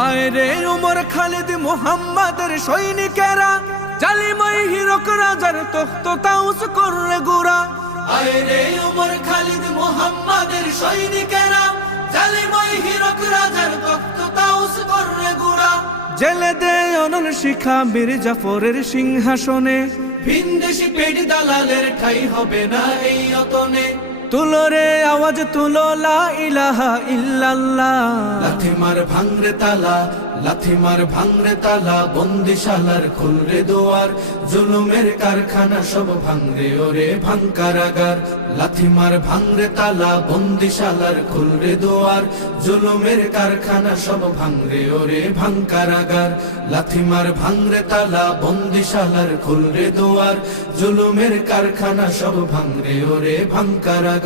আয় রে উমর খালিদ মুহাম্মাদের সৈনিকেরা, জালিমাই হিরক রাজার তখ্ত তাউস কররে গুরা। আয় রে উমর খালিদ মুহাম্মাদের সৈনিকেরা, জালিমাই হিরক রাজার তখ্ত তাউস কররে গুরা। জেলে দে অনল শিখা বীর জাফরের সিংহাসনে, ভিনদেশি পেট দালালের ঠাই হবে না এই অতনে। তুলো রে আওয়াজ তুলো লা ইলাহা ইল্লাল্লাহ। লাথি মার ভাঙরে তালা, লাথি মার ভাঙরে তালা, বন্দিশালার খুলরে দুয়ার, জুলুমের কারখানা সব ভাঙরে ওরে ভাঙ কারাগার। লাথি মার ভাঙরে তালা, বন্দিশালার খুলরে দুয়ার, জুলুমের কারখানা সব ভাঙরে ওরে ভাঙ কারাগার। লাথি মার ভাঙরে তালা, বন্দিশালার খুলরে দুয়ার, জুলুমের কারখানা সব ভাঙরে ওরে ভাঙ কারাগার।